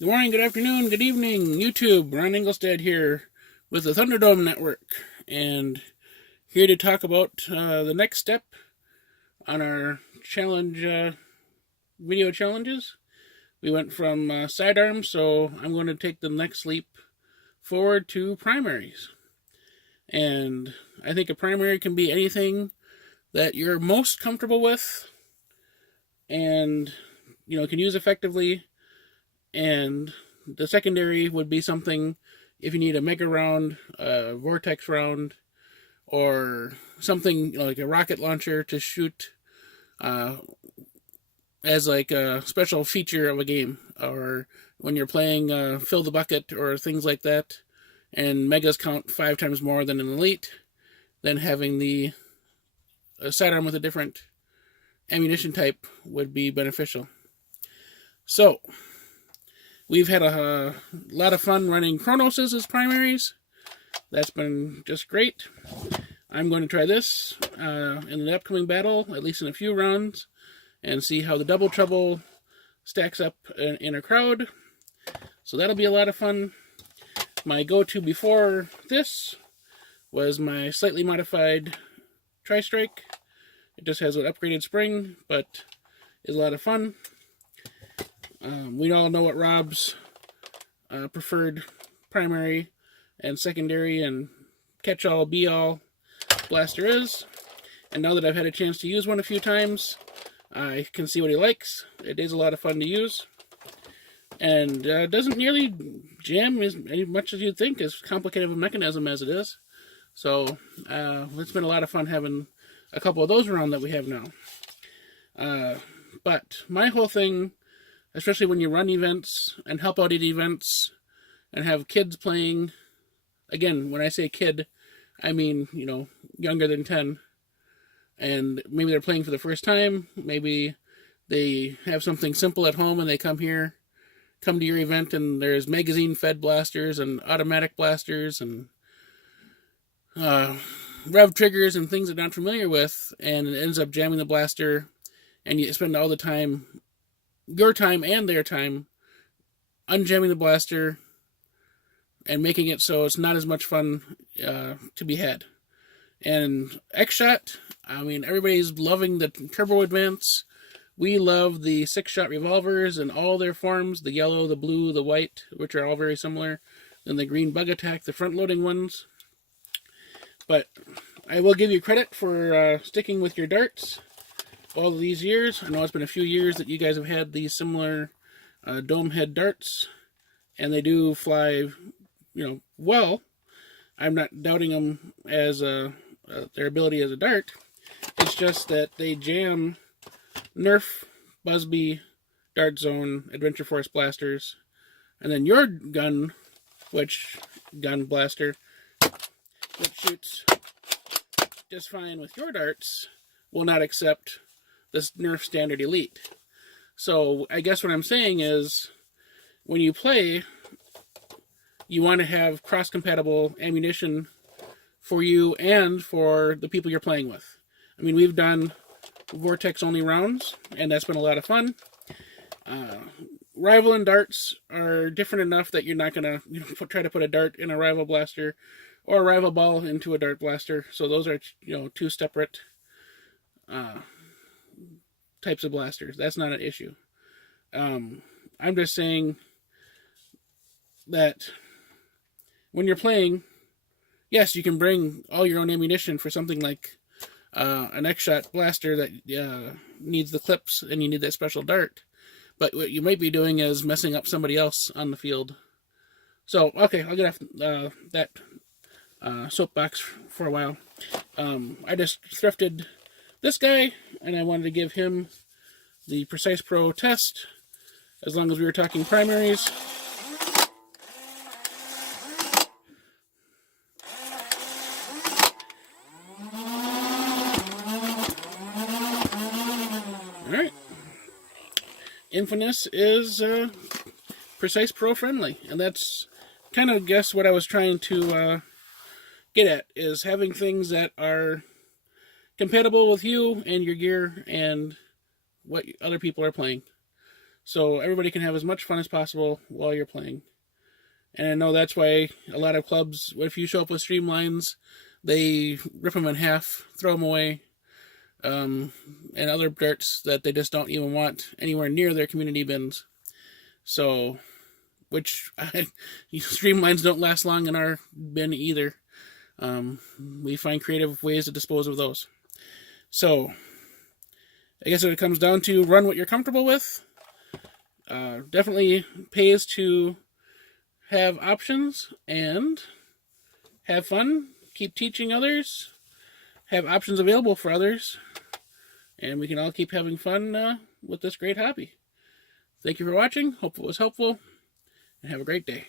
Good morning, good afternoon, good evening, YouTube. Ron Engelstad here with the Thunderdome Network, and here to talk about the next step on our challenge video challenges. We went from sidearms, so I'm going to take the next leap forward to primaries. And I think a primary can be anything that you're most comfortable with and can use effectively. And the secondary would be something if you need a mega round, a vortex round, or something like a rocket launcher to shoot as like a special feature of a game, or when you're playing fill the bucket or things like that, and megas count 5 times more than an elite, then having the sidearm with a different ammunition type would be beneficial. So, we've had a lot of fun running Chronoses as primaries. That's been just great. I'm going to try this in the upcoming battle, at least in a few rounds, and see how the double trouble stacks up in a crowd. So that'll be a lot of fun. My go-to before this was my slightly modified Tri-Strike. It just has an upgraded spring, but is a lot of fun. We all know what Rob's preferred primary and secondary and catch-all, be-all blaster is. And now that I've had a chance to use one a few times, I can see what he likes. It is a lot of fun to use. And doesn't nearly jam as much as you'd think, as complicated of a mechanism as it is. So it's been a lot of fun having a couple of those around that we have now. But my whole thing, especially when you run events and help out at events and have kids playing, again, when I say kid, I mean, younger than 10. And maybe they're playing for the first time. Maybe they have something simple at home and they come to your event, and there's magazine-fed blasters and automatic blasters and rev triggers and things they're not familiar with, and it ends up jamming the blaster, and you spend all the time, your time and their time, unjamming the blaster and making it so it's not as much fun to be had. And X-Shot, I mean, everybody's loving the Turbo Advance. We love the 6-shot revolvers in all their forms, the yellow, the blue, the white, which are all very similar, and the green Bug Attack, the front-loading ones. But I will give you credit for sticking with your darts all of these years. I know it's been a few years that you guys have had these similar dome head darts, and they do fly, well. I'm not doubting them as their ability as a dart. It's just that they jam Nerf, Busby, Dart Zone, Adventure Force blasters, and then your gun blaster, which shoots just fine with your darts, will not accept this Nerf Standard Elite. So I guess what I'm saying is, when you play, you want to have cross-compatible ammunition for you and for the people you're playing with. I mean, we've done Vortex-only rounds, and that's been a lot of fun. Rival and darts are different enough that you're not going to try to put a dart in a rival blaster or a rival ball into a dart blaster. So those are, two separate types of blasters. That's not an issue. I'm just saying that when you're playing, yes, you can bring all your own ammunition for something like an X-Shot blaster that needs the clips and you need that special dart. But what you might be doing is messing up somebody else on the field. So, okay, I'll get off that soapbox for a while. I just thrifted this guy, and I wanted to give him the Precise Pro test, as long as we were talking primaries. Alright. Infinus is Precise Pro friendly, and that's kind of guess what I was trying to get at, is having things that are compatible with you and your gear and what other people are playing. so everybody can have as much fun as possible while you're playing. And I know that's why a lot of clubs, if you show up with streamlines, they rip them in half, throw them away, and other dirts that they just don't even want anywhere near their community bins. So, streamlines don't last long in our bin either. We find creative ways to dispose of those. So, I guess what it comes down to, run what you're comfortable with. Definitely pays to have options and have fun. Keep teaching others. Have options available for others. And we can all keep having fun with this great hobby. Thank you for watching. Hope it was helpful. And have a great day.